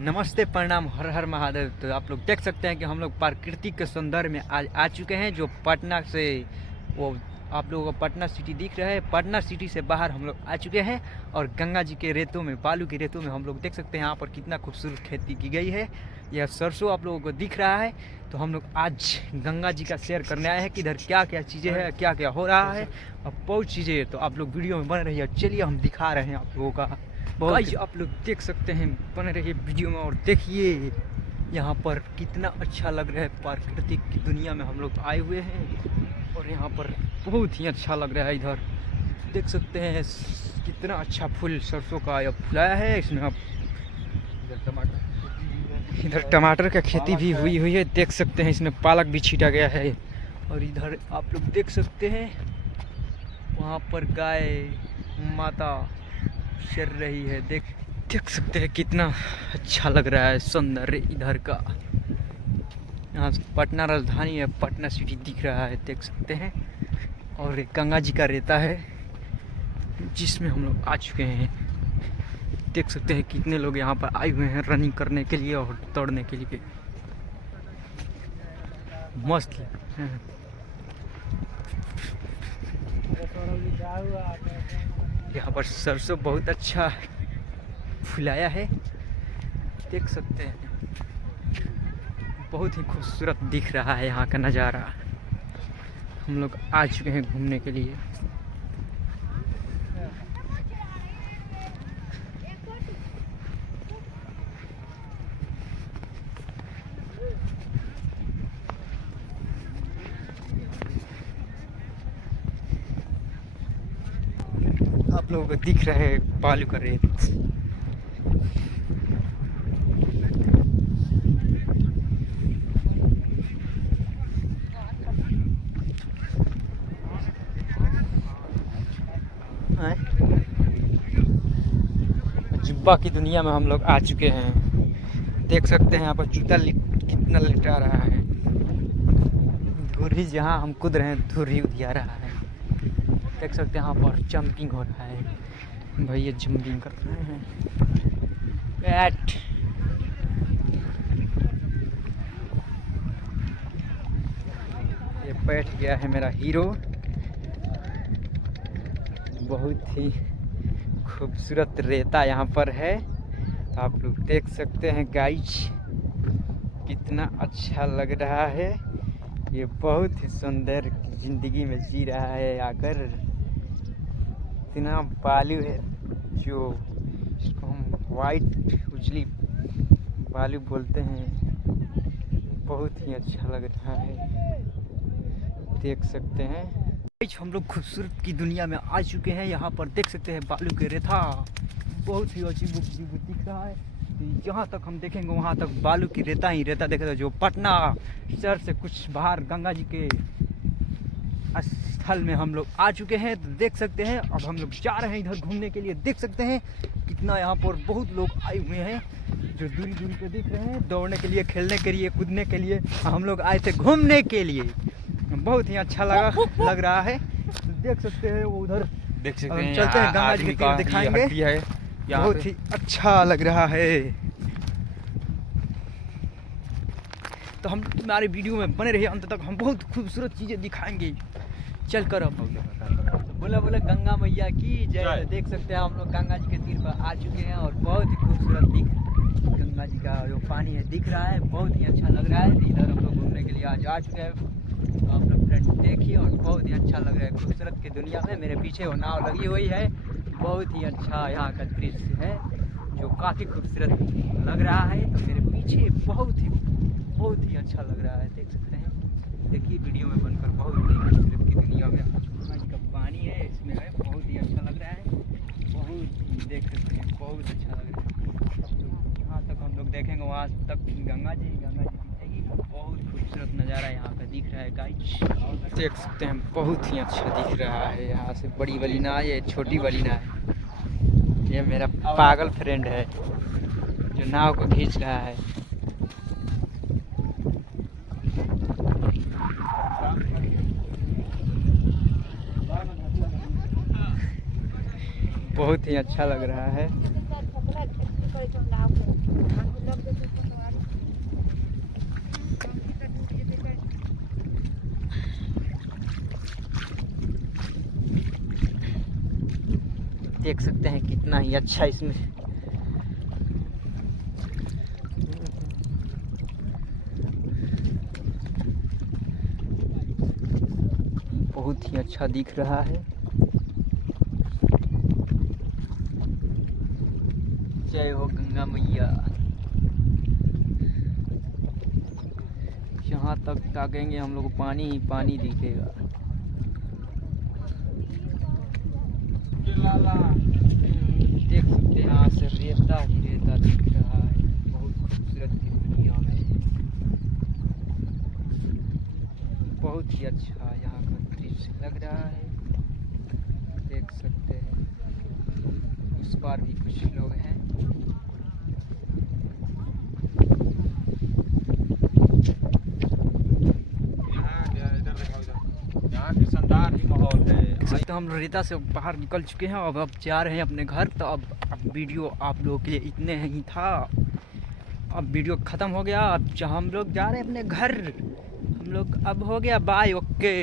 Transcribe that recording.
नमस्ते, प्रणाम, हर हर महादेव। तो आप लोग देख सकते हैं कि हम लोग प्राकृतिक के सौंदर्य में आज आ चुके हैं। जो पटना से वो आप लोगों को पटना सिटी दिख रहा है, पटना सिटी से बाहर हम लोग आ चुके हैं। और गंगा जी के रेतों में, बालू की रेतों में हम लोग देख सकते हैं यहाँ पर कितना खूबसूरत खेती की गई है। यह सरसों आप लोगों को दिख रहा है। तो हम लोग आज गंगा जी का शेयर करने आए हैं कि इधर क्या क्या चीज़ें हैं, क्या क्या हो रहा है और बहुत चीज़ें हैं। तो आप लोग वीडियो में बन रही है, चलिए हम दिखा रहे हैं आप लोगों का। गाइस आप लोग देख सकते हैं, बने रहिए वीडियो में और देखिए यहाँ पर कितना अच्छा लग रहा है। प्राकृतिक की दुनिया में हम लोग आए हुए हैं और यहाँ पर बहुत ही अच्छा लग रहा है। इधर देख सकते हैं कितना अच्छा फूल सरसों का अब फुलाया है। इसमें अब इधर टमाटर का खेती भी हुई है, देख सकते हैं। इसमें पालक भी छीटा गया है। और इधर आप लोग देख सकते हैं वहाँ पर गाय माता चर रही है। देख सकते हैं कितना अच्छा लग रहा है सौंदर्य इधर का। यहाँ पटना राजधानी है, पटना सिटी दिख रहा है, देख सकते हैं। और एक गंगा जी का रेता है जिसमें हम लोग आ चुके हैं। देख सकते हैं कितने लोग यहाँ पर आए हुए हैं रनिंग करने के लिए और दौड़ने के लिए। मस्त है। यहाँ पर सरसों बहुत अच्छा फुलाया है, देख सकते हैं। बहुत ही खूबसूरत दिख रहा है यहाँ का नज़ारा। हम लोग आ चुके हैं घूमने के लिए। आप लोगों को दिख रहा है बालू का रेत। जुब्बा की दुनिया में हम लोग आ चुके हैं। देख सकते हैं यहाँ पर जूता कितना लिटा रहा है। धुरी जहाँ हम कूद रहे हैं धुरी उधिया रहा है। देख सकते हैं यहाँ पर जंपिंग हो रहा है। भैया जंपिंग कर रहे हैं। बैट ये बैठ गया है मेरा हीरो। बहुत ही खूबसूरत रेता यहाँ पर है। आप लोग देख सकते हैं गाइस कितना अच्छा लग रहा है। ये बहुत ही सुंदर जिंदगी में जी रहा है आकर। इतना बालू है जो इसको हम वाइट उजली बालू बोलते हैं। बहुत ही अच्छा लग रहा है, देख सकते हैं। हम लोग खूबसूरत की दुनिया में आ चुके हैं। यहाँ पर देख सकते हैं बालू के रेता बहुत ही अजीब दिख रहा है। जहाँ तक हम देखेंगे वहाँ तक बालू की रेता ही रेता देख रहे। जो पटना शहर से कुछ बाहर गंगा जी के स्थल में हम लोग आ चुके हैं। तो देख सकते हैं अब हम लोग जा रहे हैं इधर घूमने के लिए। देख सकते हैं कितना यहाँ पर बहुत लोग आए हुए हैं जो दूरी दूरी पे दिख रहे हैं, दौड़ने के लिए, खेलने के लिए, कूदने के लिए। हम लोग आए थे घूमने के लिए। बहुत ही अच्छा लग रहा है। तो देख सकते हैं वो उधर देख सकते हैं। चलते हैं गंगा जी के तीर दिखाएंगे। बहुत ही अच्छा लग रहा है। तो हम हमारे वीडियो में बने रहिए अंत तक। हम बहुत खूबसूरत चीज़ें दिखाएंगे चल कर। अब बोला गंगा मैया की जय। देख सकते हैं हम लोग गंगा जी के तीर पर आ चुके हैं और बहुत ही खूबसूरत गंगा जी का जो पानी है दिख रहा है। बहुत ही अच्छा लग रहा है। इधर हम लोग घूमने के लिए आज आ चुके हैं। तो आप लोग फ्रेंड देखिए और बहुत ही अच्छा लग रहा है खूबसूरत की दुनिया में। मेरे पीछे वो नाव लगी हुई है। बहुत ही अच्छा यहाँ का दृश्य है जो काफ़ी खूबसूरत लग रहा है। तो मेरे पीछे बहुत ही अच्छा लग रहा है, देख सकते हैं। देखिए वीडियो में बनकर बहुत ही खूबसूरत की दुनिया में का पानी है, इसमें है बहुत ही अच्छा लग रहा है। बहुत देख सकते हैं बहुत अच्छा लग रहा है। जहाँ तक हम लोग देखेंगे वहाँ तक गंगा जी दिखेगी। बहुत खूबसूरत नज़ारा यहाँ पे दिख रहा है गाइस। देख सकते हैं बहुत ही अच्छा दिख रहा है। यहाँ से बड़ी वाली नाव, ये छोटी वाली नाव। ये मेरा पागल फ्रेंड है जो नाव को खींच रहा है। बहुत ही अच्छा लग रहा है। देख सकते हैं कितना ही अच्छा इसमें बहुत ही अच्छा दिख रहा है। जय हो गंगा मैया। जहाँ तक ताकेंगे हम लोग को पानी ही पानी दिखेगा। देख सकते हैं यहाँ से रेता ही रेता दिख रहा है। बहुत खूबसूरत दुनिया में बहुत ही अच्छा यहाँ का दृश्य लग रहा है। देख सकते हैं उस पार भी कुछ लोग हैं। यहाँ की शानदार ही माहौल है। तो हम रेता से बाहर निकल चुके हैं। अब जा रहे हैं अपने घर। तो अब वीडियो आप लोगों के लिए इतने ही था। अब वीडियो ख़त्म हो गया। अब हम लोग जा रहे हैं अपने घर। हम लोग अब हो गया बाय। ओके।